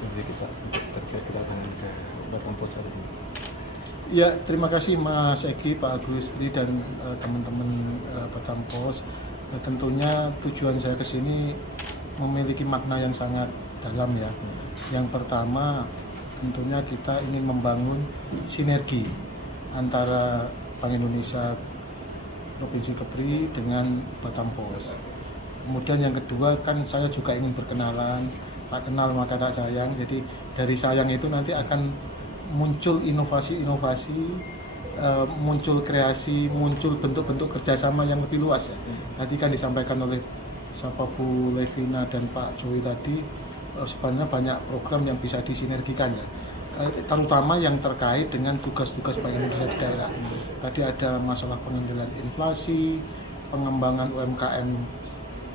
sendiri Pak untuk terkait kedatangan ke Batam Pos hari ini? Ya, terima kasih Mas Egi, Pak Agustri, dan teman-teman Batam Pos. Tentunya tujuan saya ke sini memiliki makna yang sangat dalam ya. Yang pertama, tentunya kita ingin membangun sinergi antara Bank Indonesia Provinsi Kepri dengan Batam Pos. Kemudian yang kedua kan saya juga ingin berkenalan, tak kenal maka tak sayang. Jadi dari sayang itu nanti akan muncul inovasi-inovasi, muncul kreasi, muncul bentuk-bentuk kerjasama yang lebih luas ya. Nanti kan disampaikan oleh Bu Levina dan Pak Joy tadi, sebenarnya banyak program yang bisa disinergikan ya, terutama yang terkait dengan tugas-tugas Bank Indonesia di daerah. Tadi ada masalah pengendalian inflasi, pengembangan UMKM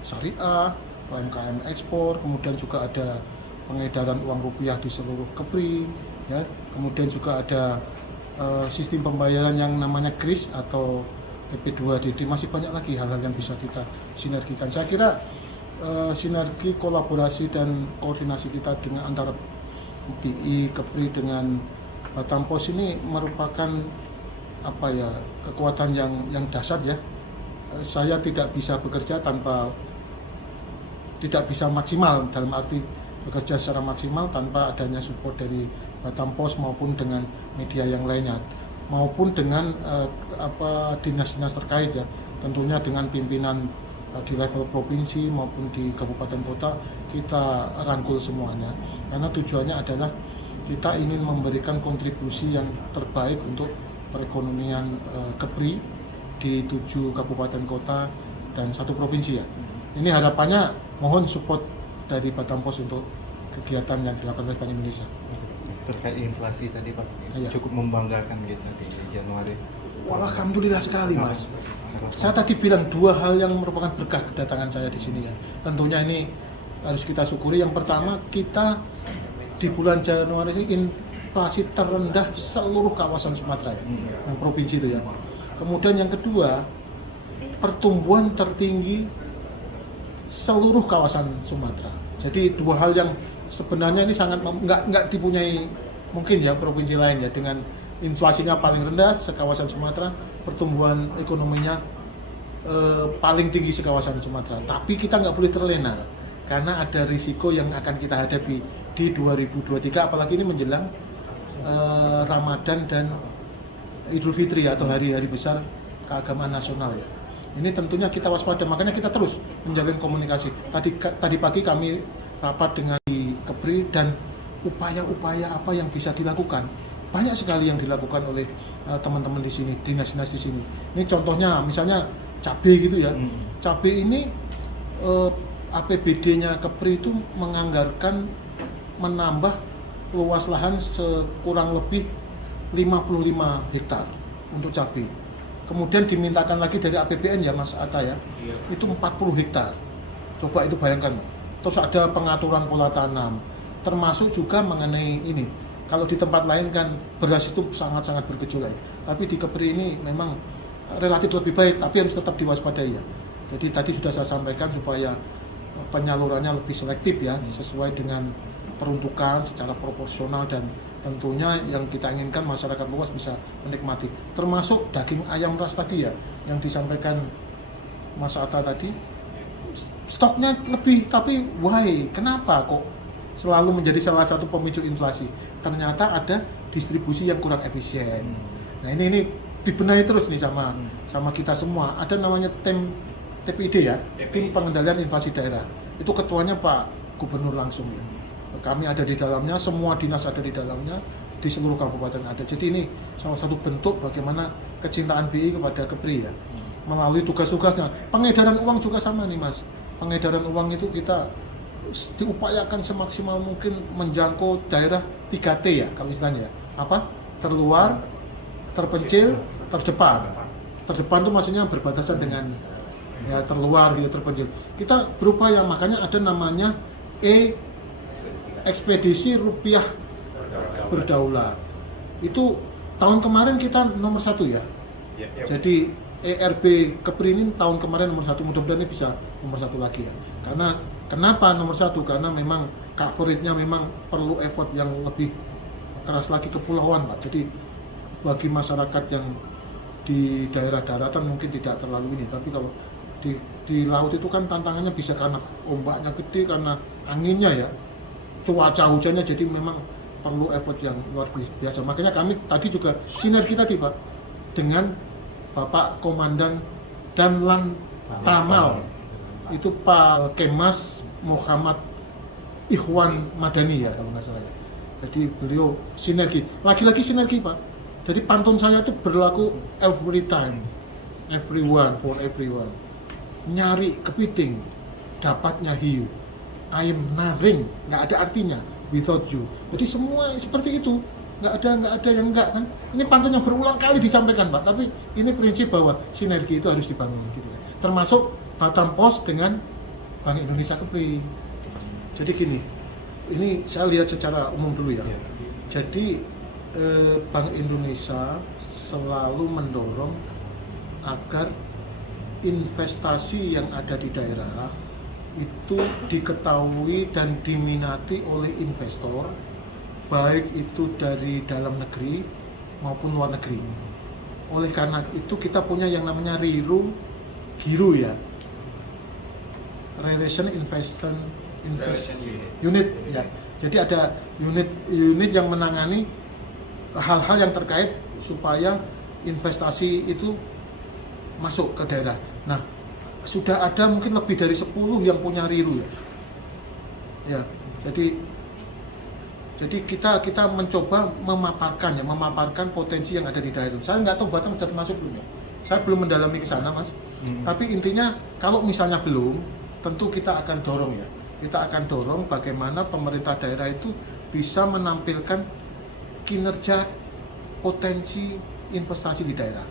syariah, UMKM ekspor, kemudian juga ada pengedaran uang rupiah di seluruh Kepri, ya. Kemudian juga ada sistem pembayaran yang namanya KRIS atau TP2DD. Masih banyak lagi hal-hal yang bisa kita sinergikan. Saya kira sinergi, kolaborasi dan koordinasi kita dengan antara BI Kepri dengan Batam Pos ini merupakan kekuatan yang dahsyat ya. Saya tidak bisa bekerja tidak bisa maksimal, dalam arti bekerja secara maksimal tanpa adanya support dari Batam Pos maupun dengan media yang lainnya, maupun dengan dinas-dinas terkait ya, tentunya dengan pimpinan di level provinsi maupun di kabupaten kota. Kita rangkul semuanya karena tujuannya adalah kita ingin memberikan kontribusi yang terbaik untuk perekonomian Kepri di 7 kabupaten kota dan 1 provinsi ya. Ini harapannya mohon support dari Batam Pos untuk kegiatan yang dilakukan oleh Bank Indonesia. Terkait inflasi tadi Pak, iya, cukup membanggakan gitu di Januari. Alhamdulillah sekali Mas. Saya tadi bilang 2 hal yang merupakan berkah kedatangan saya di sini ya. Tentunya ini harus kita syukuri. Yang pertama, kita di bulan Januari ini inflasi terendah seluruh kawasan Sumatera ya, yang provinsi itu ya. Kemudian yang kedua, pertumbuhan tertinggi seluruh kawasan Sumatera. Jadi 2 hal yang sebenarnya ini sangat nggak dipunyai mungkin ya provinsi lain ya, dengan inflasinya paling rendah sekawasan Sumatera, pertumbuhan ekonominya paling tinggi sekawasan Sumatera. Tapi kita nggak boleh terlena karena ada risiko yang akan kita hadapi di 2023, apalagi ini menjelang Ramadan dan Idul Fitri atau hari-hari besar keagamaan nasional ya. Ini tentunya kita waspada, makanya kita terus menjalin komunikasi. Tadi pagi kami rapat dengan di Kepri dan upaya-upaya apa yang bisa dilakukan. Banyak sekali yang dilakukan oleh teman-teman di sini, dinas-dinas di sini. Ini contohnya misalnya cabai gitu ya. Cabai ini APBD-nya Kepri itu menganggarkan menambah luas lahan sekurang lebih 55 hektar untuk cabai. Kemudian dimintakan lagi dari APBN ya Mas Atta ya, itu 40 hektar. Coba itu bayangkan. Terus ada pengaturan pola tanam, termasuk juga mengenai ini. Kalau di tempat lain kan beras itu sangat-sangat bergejolak, tapi di Kepri ini memang relatif lebih baik, tapi harus tetap diwaspadai ya. Jadi tadi sudah saya sampaikan supaya penyalurannya lebih selektif ya, sesuai dengan peruntukan secara proporsional, dan tentunya yang kita inginkan masyarakat luas bisa menikmati, termasuk daging ayam ras tadi ya, yang disampaikan Mas Atta tadi, stoknya lebih, tapi why? Kenapa kok selalu menjadi salah satu pemicu inflasi? Ternyata ada distribusi yang kurang efisien. Nah ini dibenahi terus nih sama kita semua. Ada namanya TPID ya, Tim Pengendalian Inflasi Daerah. Itu ketuanya Pak Gubernur langsung ya. Kami ada di dalamnya, semua dinas ada di dalamnya, di seluruh kabupaten ada. Jadi ini salah satu bentuk bagaimana kecintaan BI kepada Kepri ya, melalui tugas-tugasnya. Pengedaran uang juga sama nih Mas. Pengedaran uang itu kita diupayakan semaksimal mungkin menjangkau daerah 3T ya, kalau istilahnya ya. Apa? Terluar, terpencil, terdepan. Terdepan itu maksudnya berbatasan dengan ya terluar gitu, terpencil. Kita berupaya, makanya ada namanya Ekspedisi Rupiah Berdaulat. Itu tahun kemarin kita nomor 1 ya. Jadi ERB Kepri ini tahun kemarin nomor 1, mudah-mudahan ini bisa nomor 1 lagi ya. Karena kenapa nomor 1? Karena memang coverage-nya memang perlu effort yang lebih keras lagi kepulauan Pak. Jadi bagi masyarakat yang di daerah daratan mungkin tidak terlalu ini, tapi kalau di laut itu kan tantangannya bisa karena ombaknya gede, karena anginnya ya, cuaca hujannya, jadi memang perlu effort yang luar biasa. Makanya kami tadi juga sinergi tadi Pak dengan Bapak Komandan Danlan Tamal, itu Pak Kemas Muhammad Ikhwan Madani ya kalau nggak salah ya. Jadi beliau sinergi, lagi-lagi sinergi Pak. Jadi pantun saya itu berlaku every time, everyone, for everyone. Nyari kepiting, dapatnya hiu. I am nothing, nggak ada artinya without you. Jadi semua seperti itu, nggak ada yang enggak kan. Ini pantun yang berulang kali disampaikan Pak, tapi ini prinsip bahwa sinergi itu harus dibangun gitu kan. Termasuk Batam Pos dengan Bank Indonesia Kepri. Jadi gini, ini saya lihat secara umum dulu ya. Jadi Bank Indonesia selalu mendorong agar investasi yang ada di daerah itu diketahui dan diminati oleh investor, baik itu dari dalam negeri maupun luar negeri. Oleh karena itu kita punya yang namanya GIRU ya, Relation Investment Unit ya. Jadi ada unit yang menangani hal-hal yang terkait supaya investasi itu masuk ke daerah. Nah, sudah ada mungkin lebih dari 10 yang punya RIRU ya. Ya, jadi kita mencoba memaparkan potensi yang ada di daerah. Saya nggak tahu Batam sudah termasuk belum ya. Saya belum mendalami ke sana, Mas. Tapi intinya kalau misalnya belum, tentu kita akan dorong ya. Kita akan dorong bagaimana pemerintah daerah itu bisa menampilkan kinerja potensi investasi di daerah.